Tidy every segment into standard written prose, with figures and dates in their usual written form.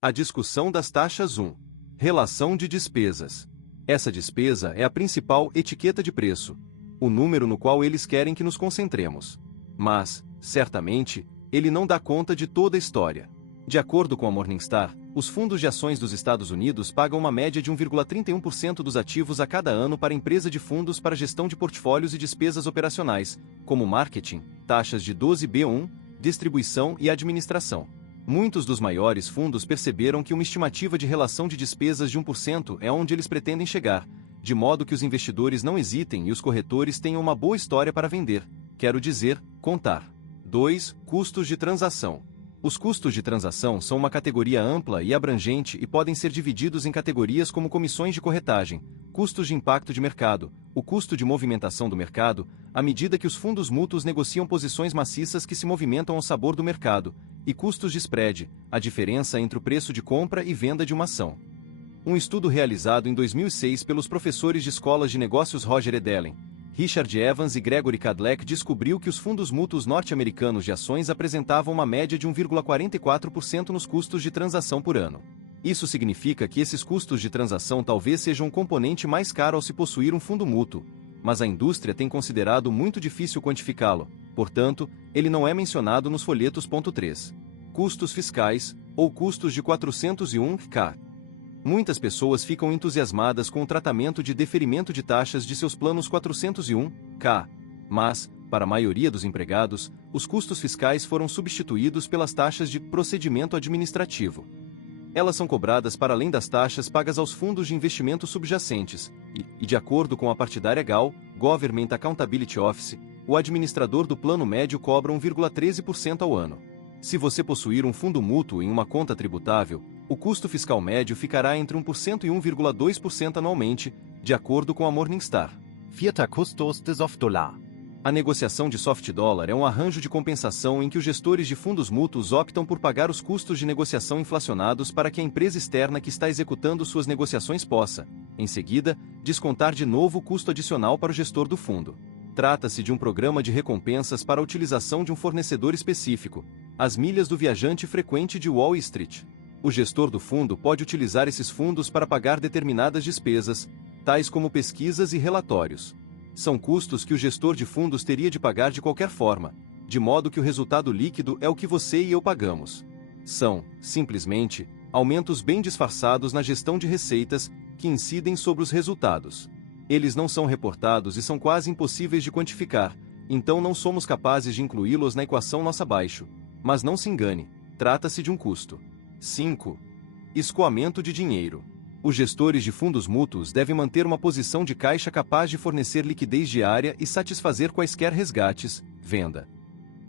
A discussão das taxas 1. Relação de despesas. Essa despesa é a principal etiqueta de preço, o número no qual eles querem que nos concentremos. Mas, certamente, ele não dá conta de toda a história. De acordo com a Morningstar, os fundos de ações dos Estados Unidos pagam uma média de 1,31% dos ativos a cada ano para a empresa de fundos para gestão de portfólios e despesas operacionais, como marketing, taxas de 12B1, distribuição e administração. Muitos dos maiores fundos perceberam que uma estimativa de relação de despesas de 1% é onde eles pretendem chegar, de modo que os investidores não hesitem e os corretores tenham uma boa história para vender, quero dizer, contar. 2. Custos de transação. Os custos de transação são uma categoria ampla e abrangente e podem ser divididos em categorias como comissões de corretagem, custos de impacto de mercado, o custo de movimentação do mercado, à medida que os fundos mútuos negociam posições maciças que se movimentam ao sabor do mercado, e custos de spread, a diferença entre o preço de compra e venda de uma ação. Um estudo realizado em 2006 pelos professores de escolas de negócios Roger Edelen, Richard Evans e Gregory Kadlec descobriu que os fundos mútuos norte-americanos de ações apresentavam uma média de 1,44% nos custos de transação por ano. Isso significa que esses custos de transação talvez sejam um componente mais caro ao se possuir um fundo mútuo, mas a indústria tem considerado muito difícil quantificá-lo, portanto, ele não é mencionado nos folhetos. 3. Custos fiscais, ou custos de 401k. Muitas pessoas ficam entusiasmadas com o tratamento de deferimento de taxas de seus planos 401k, mas, para a maioria dos empregados, os custos fiscais foram substituídos pelas taxas de procedimento administrativo. Elas são cobradas para além das taxas pagas aos fundos de investimento subjacentes, e de acordo com a partidária GAO, Government Accountability Office, o administrador do plano médio cobra 1,13% ao ano. Se você possuir um fundo mútuo em uma conta tributável, o custo fiscal médio ficará entre 1% e 1,2% anualmente, de acordo com a Morningstar. 4. Custos de soft dollar. A negociação de soft dólar é um arranjo de compensação em que os gestores de fundos mútuos optam por pagar os custos de negociação inflacionados para que a empresa externa que está executando suas negociações possa, em seguida, descontar de novo o custo adicional para o gestor do fundo. Trata-se de um programa de recompensas para a utilização de um fornecedor específico, as milhas do viajante frequente de Wall Street. O gestor do fundo pode utilizar esses fundos para pagar determinadas despesas, tais como pesquisas e relatórios. São custos que o gestor de fundos teria de pagar de qualquer forma, de modo que o resultado líquido é o que você e eu pagamos. São, simplesmente, aumentos bem disfarçados na gestão de receitas que incidem sobre os resultados. Eles não são reportados e são quase impossíveis de quantificar, então não somos capazes de incluí-los na equação nossa abaixo. Mas não se engane, trata-se de um custo. 5. Escoamento de dinheiro. Os gestores de fundos mútuos devem manter uma posição de caixa capaz de fornecer liquidez diária e satisfazer quaisquer resgates, venda.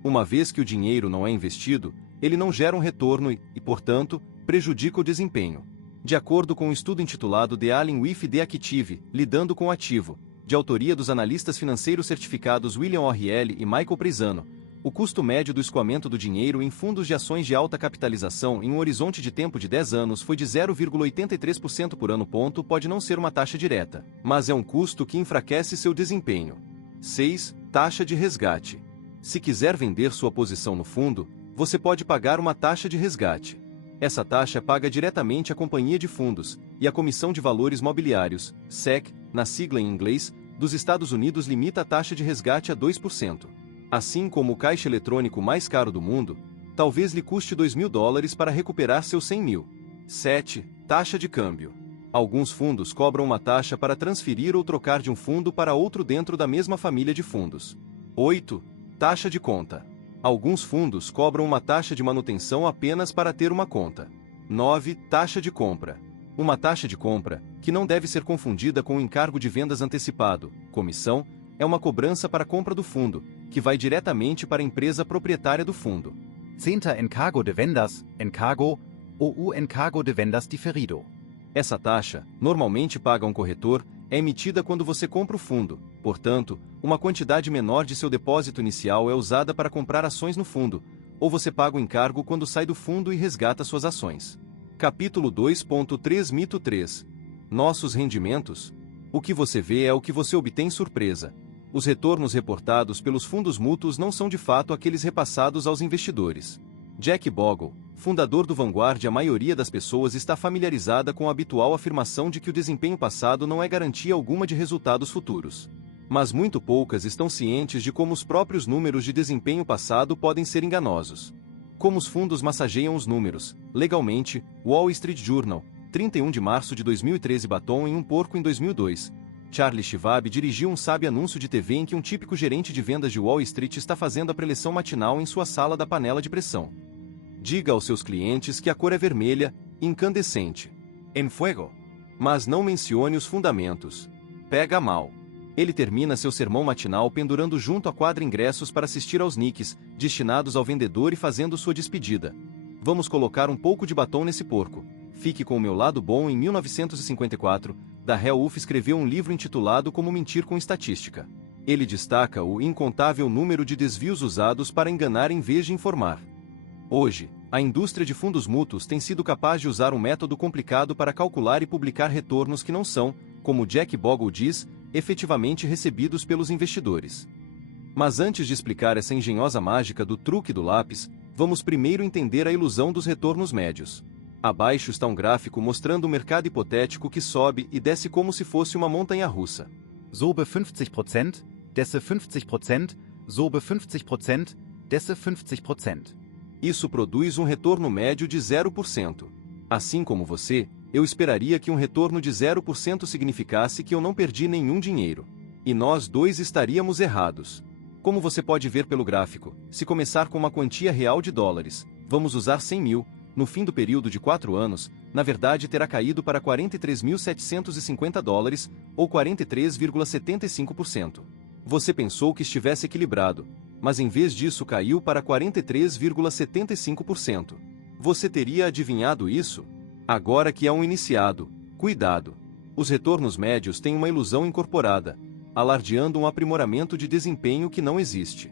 Uma vez que o dinheiro não é investido, ele não gera um retorno e, portanto, prejudica o desempenho. De acordo com um estudo intitulado Dealing with the Active, Lidando com o Ativo, de autoria dos analistas financeiros certificados William O'Reilly e Michael Prisano, o custo médio do escoamento do dinheiro em fundos de ações de alta capitalização em um horizonte de tempo de 10 anos foi de 0,83% por ano. Pode não ser uma taxa direta, mas é um custo que enfraquece seu desempenho. 6. Taxa de resgate. Se quiser vender sua posição no fundo, você pode pagar uma taxa de resgate. Essa taxa paga diretamente à companhia de fundos, e a Comissão de Valores Mobiliários, SEC, na sigla em inglês, dos Estados Unidos limita a taxa de resgate a 2%. Assim como o caixa eletrônico mais caro do mundo, talvez lhe custe $2.000 para recuperar seus 100.000. 7. Taxa de câmbio. Alguns fundos cobram uma taxa para transferir ou trocar de um fundo para outro dentro da mesma família de fundos. 8. Taxa de conta. Alguns fundos cobram uma taxa de manutenção apenas para ter uma conta. 9. Taxa de compra. Uma taxa de compra, que não deve ser confundida com o encargo de vendas antecipado, comissão, é uma cobrança para a compra do fundo, que vai diretamente para a empresa proprietária do fundo. 10. Encargo de vendas, encargo, ou o encargo de vendas diferido. Essa taxa, normalmente paga um corretor, é emitida quando você compra o fundo, portanto, uma quantidade menor de seu depósito inicial é usada para comprar ações no fundo, ou você paga o encargo quando sai do fundo e resgata suas ações. Capítulo 2.3 Mito 3. Nossos rendimentos. O que você vê é o que você obtém surpresa. Os retornos reportados pelos fundos mútuos não são de fato aqueles repassados aos investidores. Jack Bogle, Fundador do Vanguard, a maioria das pessoas está familiarizada com a habitual afirmação de que o desempenho passado não é garantia alguma de resultados futuros. Mas muito poucas estão cientes de como os próprios números de desempenho passado podem ser enganosos. Como os fundos massageiam os números, legalmente, Wall Street Journal, 31 de março de 2013. Batom em um porco em 2002. Charlie Schwab dirigiu um sábio anúncio de TV em que um típico gerente de vendas de Wall Street está fazendo a preleção matinal em sua sala da panela de pressão. Diga aos seus clientes que a cor é vermelha, incandescente. En fuego. Mas não mencione os fundamentos. Pega mal. Ele termina seu sermão matinal pendurando junto à quadra ingressos para assistir aos nicks, destinados ao vendedor, e fazendo sua despedida. Vamos colocar um pouco de batom nesse porco. Fique com o meu lado bom. Em 1954, Darrell Wolfe escreveu um livro intitulado Como Mentir com Estatística. Ele destaca o incontável número de desvios usados para enganar em vez de informar. Hoje, a indústria de fundos mútuos tem sido capaz de usar um método complicado para calcular e publicar retornos que não são, como Jack Bogle diz, efetivamente recebidos pelos investidores. Mas antes de explicar essa engenhosa mágica do truque do lápis, vamos primeiro entender a ilusão dos retornos médios. Abaixo está um gráfico mostrando um mercado hipotético que sobe e desce como se fosse uma montanha-russa. Sobe 50%, desce 50%, sobe 50%, desce 50%. Isso produz um retorno médio de 0%. Assim como você, eu esperaria que um retorno de 0% significasse que eu não perdi nenhum dinheiro. E nós dois estaríamos errados. Como você pode ver pelo gráfico, se começar com uma quantia real de dólares, vamos usar 100 mil, no fim do período de 4 anos, na verdade terá caído para 43.750 dólares, ou 43,75%. Você pensou que estivesse equilibrado, mas em vez disso caiu para 43,75%. Você teria adivinhado isso? Agora que é um iniciado, cuidado! Os retornos médios têm uma ilusão incorporada, alardeando um aprimoramento de desempenho que não existe.